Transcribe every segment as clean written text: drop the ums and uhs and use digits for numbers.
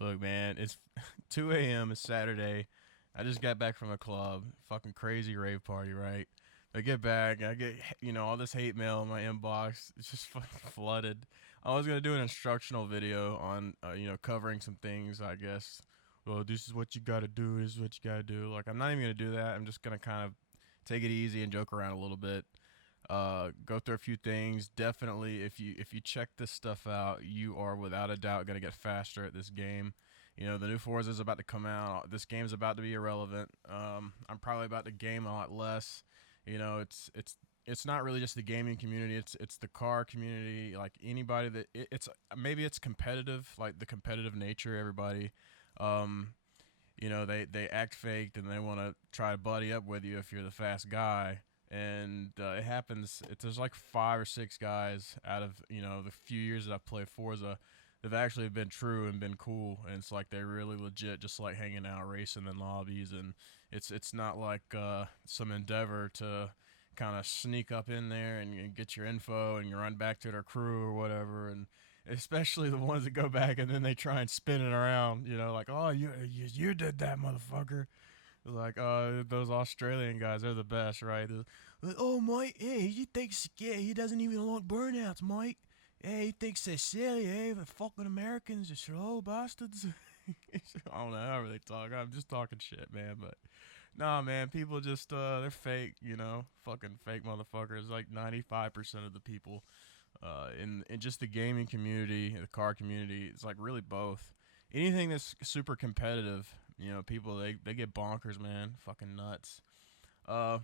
Look, man, it's 2 a.m. It's Saturday. I just got back from a club, fucking crazy rave party, right? I get back, I get all this hate mail in my inbox. It's just fucking flooded. I was gonna do an instructional video on covering some things, I guess. Well, this is what you gotta do. This is what you gotta do. Like, I'm not even gonna do that. I'm just gonna kind of take it easy and joke around a little bit. Go through a few things. Definitely, if you check this stuff out, you are without a doubt gonna get faster at this game. The new Forza is about to come out. This game's about to be irrelevant. I'm probably about to game a lot less. It's not really just the gaming community. It's the car community. Like anybody that it's maybe it's competitive, like the competitive nature. Everybody, they act faked and they want to try to buddy up with you if you're the fast guy. And it happens. There's like 5 or 6 guys out of the few years that I've played Forza, they've actually been true and been cool, and it's like they're really legit, just like hanging out, racing in lobbies, and it's not like some endeavor to kind of sneak up in there and get your info and you run back to their crew or whatever, and especially the ones that go back and then they try and spin it around, like, oh, you did that, motherfucker. Like, those Australian guys, they're the best, right? Like, oh, Mike, hey, he thinks, yeah, he doesn't even like burnouts, Mike. Hey, he thinks they're silly, hey, the fucking Americans are slow bastards. I don't know how they talk. I'm just talking shit, man. But, nah, man, people just, they're fake, fucking fake motherfuckers. Like 95% of the people in just the gaming community, the car community, it's like really both. Anything that's super competitive, people they get bonkers, man, fucking nuts. Uh,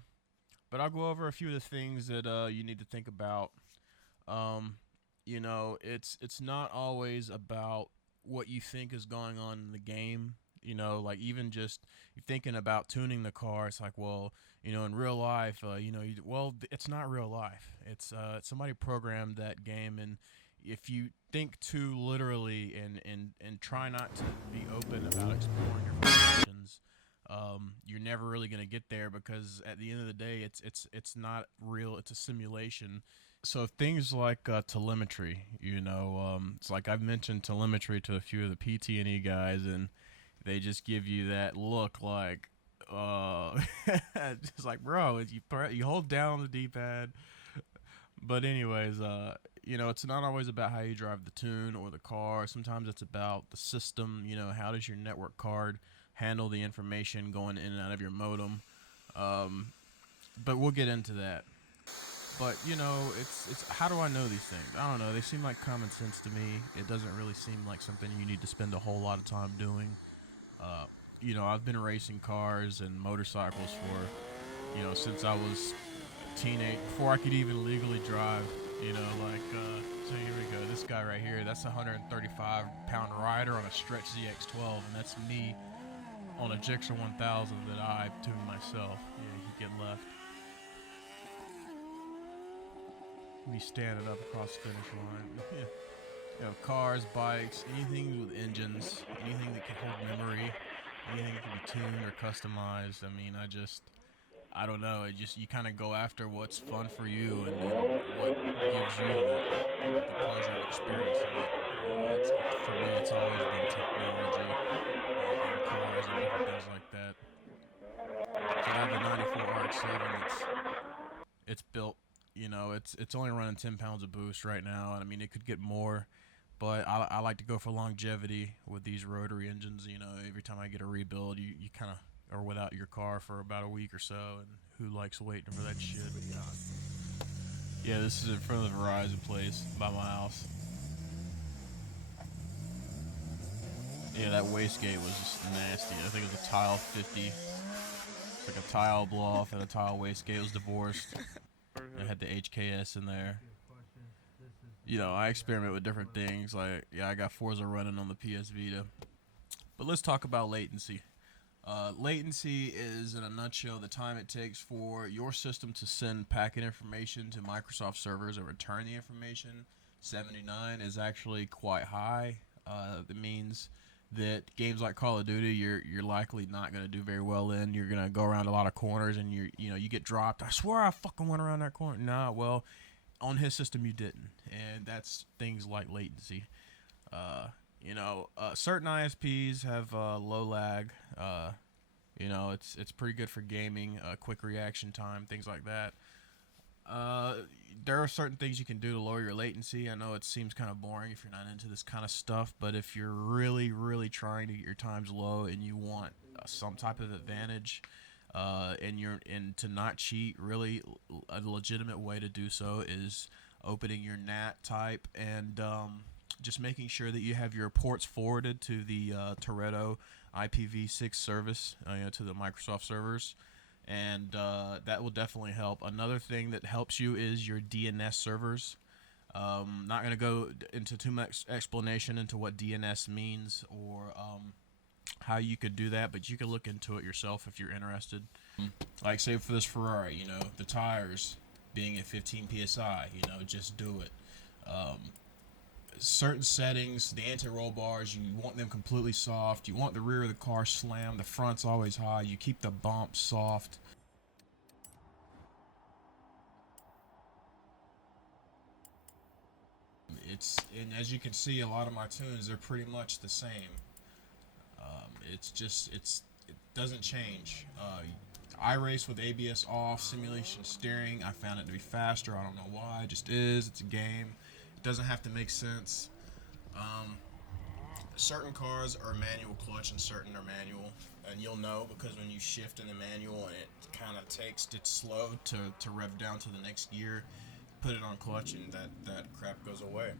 but I'll go over a few of the things that you need to think about. Um, it's not always about what you think is going on in the game. Like even just you're thinking about tuning the car. It's like, well, in real life, it's not real life. It's somebody programmed that game, and if you think too literally and try not to be open about exploring your options, you're never really gonna get there because at the end of the day, it's not real. It's a simulation. So things like telemetry, it's like I've mentioned telemetry to a few of the PT&E guys, and they just give you that look like, just like, bro, you hold down the D-pad. But anyways, it's not always about how you drive the tune or the car. Sometimes it's about the system. How does your network card handle the information going in and out of your modem? But we'll get into that. But it's how do I know these things? I don't know. They seem like common sense to me. It doesn't really seem like something you need to spend a whole lot of time doing. I've been racing cars and motorcycles for since I was teenage, before I could even legally drive. So here we go. This guy right here, that's a 135-pound rider on a Stretch ZX12, and that's me on a Gixxer 1000 that I tuned myself. Yeah, he get left. Me standing up across the finish line. Cars, bikes, anything with engines, anything that can hold memory, anything that can be tuned or customized. I don't know. You kind of go after what's fun for you, and then what gives you the pleasure of experiencing it. For me, it's always been technology and cars and different things like that. So I have a '94 RX-7. It's built. It's only running 10 pounds of boost right now, and I mean it could get more. But I like to go for longevity with these rotary engines. Every time I get a rebuild, you kind of are without your car for about a week or so, and who likes waiting for that shit? Yeah, this is in front of the Verizon place by my house. Yeah, that wastegate was just nasty. I think it was a tile 50. It's like a tile blow off and a tile wastegate. It was divorced. It had the HKS in there. I experiment with different things. Like, yeah, I got Forza running on the PS Vita. But let's talk about latency. Latency is, in a nutshell, the time it takes for your system to send packet information to Microsoft servers and return the information. 79 is actually quite high. That means that games like Call of Duty, you're likely not going to do very well in. You're going to go around a lot of corners and you get dropped. I swear I fucking went around that corner. Nah, well, on his system you didn't, and that's things like latency. Certain ISPs have low lag. It's pretty good for gaming, quick reaction time, things like that. Uh, there are certain things you can do to lower your latency. I know it seems kind of boring if you're not into this kind of stuff, but if you're really, really trying to get your times low and you want some type of advantage, and to not cheat, really a legitimate way to do so is opening your NAT type and just making sure that you have your ports forwarded to the Toretto IPv6 service, to the Microsoft servers, and that will definitely help. Another thing that helps you is your DNS servers. Not going to go into too much explanation into what DNS means or how you could do that, but you can look into it yourself if you're interested. Like, say for this Ferrari, the tires being at 15 psi, just do it. Certain settings, the anti-roll bars, you want them completely soft. You want the rear of the car slammed. The front's always high. You keep the bump soft. And as you can see, a lot of my tunes, they're pretty much the same. It doesn't change. I race with ABS off, simulation steering. I found it to be faster. I don't know why. It just is. It's a game. It doesn't have to make sense. Certain cars are manual clutch and certain are manual, and you'll know because when you shift in the manual and it kind of takes it slow to rev down to the next gear, put it on clutch and that crap goes away.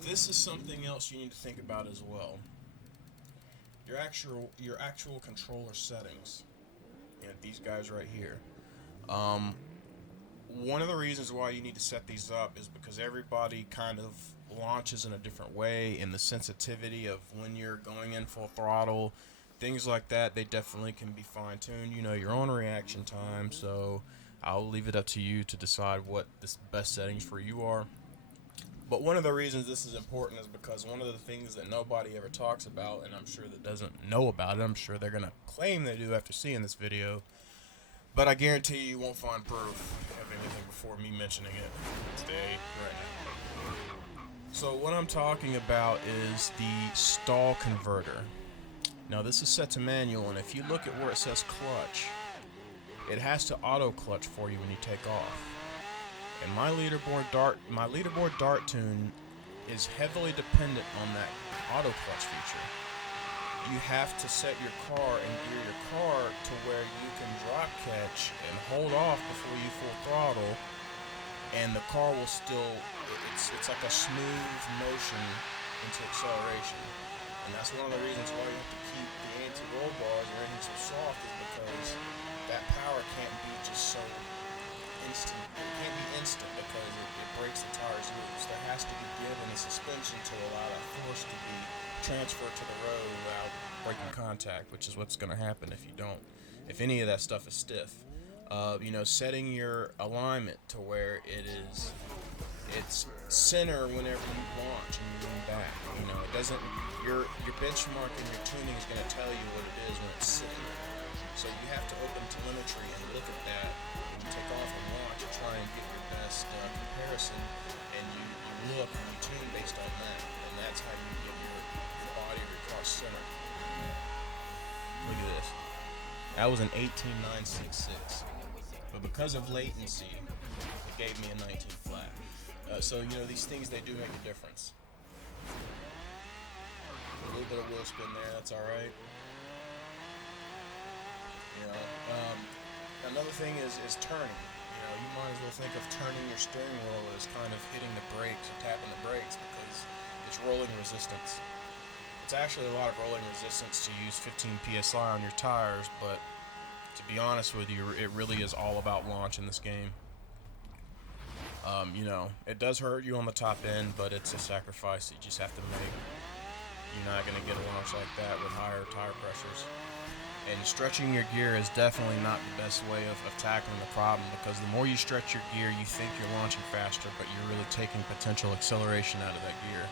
This is something else you need to think about as well. Your actual controller settings. These guys right here. One of the reasons why you need to set these up is because everybody kind of launches in a different way, and the sensitivity of when you're going in full throttle, things like that, they definitely can be fine-tuned. Your own reaction time, so I'll leave it up to you to decide what the best settings for you are. But one of the reasons this is important is because one of the things that nobody ever talks about, and I'm sure that doesn't know about it, I'm sure they're going to claim they do after seeing this video, but I guarantee you won't find proof of anything before me mentioning it today, right now. So what I'm talking about is the stall converter. Now this is set to manual, and if you look at where it says clutch, it has to auto clutch for you when you take off. And my leaderboard dart tune is heavily dependent on that auto clutch feature. You have to set your car and gear your car to where you can drop catch and hold off before you full throttle, and the car will still, it's like a smooth motion into acceleration. And that's one of the reasons why you have to keep the anti-roll bars or anything so soft, is because that power can't be just so instant. It can't be instant because it breaks the tires loose. There has to be give in the suspension to allow that force to be transferred to the road without breaking contact, which is what's going to happen if you don't. If any of that stuff is stiff, setting your alignment to where it's center whenever you launch and you lean back. It doesn't. Your benchmark and your tuning is going to tell you what it is when it's sitting. So you have to open telemetry and look at that when you take off and launch and try and get your best comparison, and you look and you tune based on that, and that's how you get your body or your car center. Look at this. That was an 18.966, but because of latency, it gave me a 19 flat. So these things, they do make a difference. A little bit of wheel spin there, that's all right. Another thing is turning. You might as well think of turning your steering wheel as kind of hitting the brakes or tapping the brakes, because it's rolling resistance. It's actually a lot of rolling resistance to use 15 psi on your tires, but to be honest with you, it really is all about launch in this game. It does hurt you on the top end, but it's a sacrifice that you just have to make. You're not going to get a launch like that with higher tire pressures. And stretching your gear is definitely not the best way of tackling the problem, because the more you stretch your gear, you think you're launching faster, but you're really taking potential acceleration out of that gear.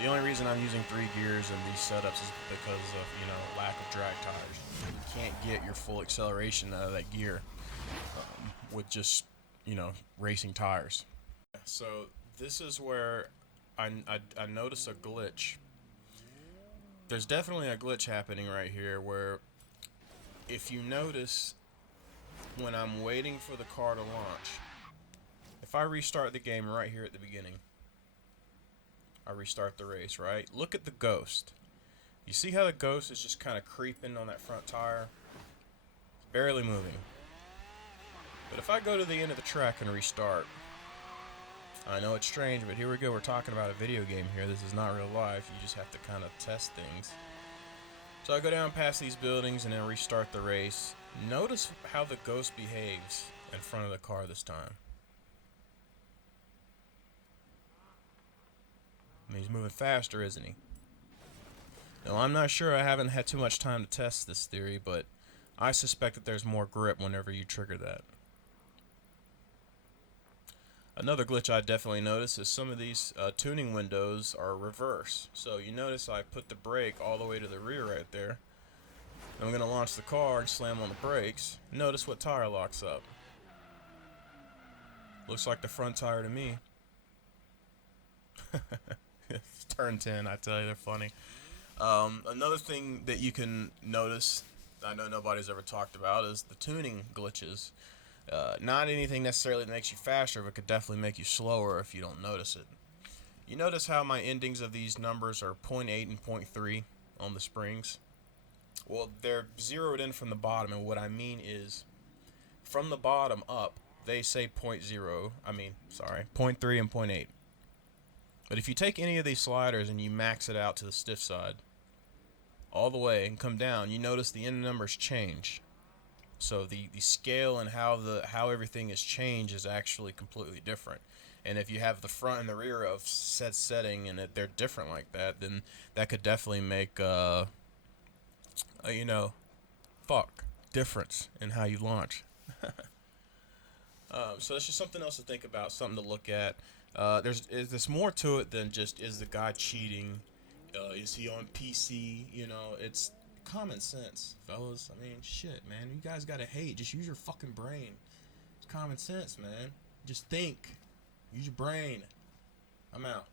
The only reason I'm using 3 gears in these setups is because of, lack of drag tires. You can't get your full acceleration out of that gear with just, racing tires. So this is where I notice a glitch. There's definitely a glitch happening right here where if you notice when I'm waiting for the car to launch, if I restart the game right here at the beginning, I restart the race, right? Look at the ghost. You see how the ghost is just kind of creeping on that front tire? It's barely moving. But if I go to the end of the track and restart, I know it's strange, but here we go. We're talking about a video game here. This is not real life. You just have to kind of test things. So I go down past these buildings and then restart the race. Notice how the ghost behaves in front of the car this time. I mean, he's moving faster, isn't he? Now, I'm not sure. I haven't had too much time to test this theory, but I suspect that there's more grip whenever you trigger that. Another glitch I definitely noticed is some of these tuning windows are reverse. So you notice I put the brake all the way to the rear right there. I'm going to launch the car and slam on the brakes. Notice what tire locks up. Looks like the front tire to me. It's turn 10, I tell you, they're funny. Another thing that you can notice, I know nobody's ever talked about, is the tuning glitches. Not anything necessarily that makes you faster, but could definitely make you slower if you don't notice it. You notice how my endings of these numbers are 0.8 and 0.3 on the springs? Well, they're zeroed in from the bottom, and what I mean is, from the bottom up, they say 0.3 and 0.8. But if you take any of these sliders and you max it out to the stiff side, all the way, and come down, you notice the end numbers change. So the scale and how everything is changed is actually completely different. And if you have the front and the rear of said setting and they're different like that, then that could definitely make difference in how you launch. So that's just something else to think about, something to look at. There's more to it than just, is the guy cheating? Is he on PC? It's common sense, fellas. I mean, shit, man. You guys gotta hate. Just use your fucking brain. It's common sense, man. Just think. Use your brain. I'm out.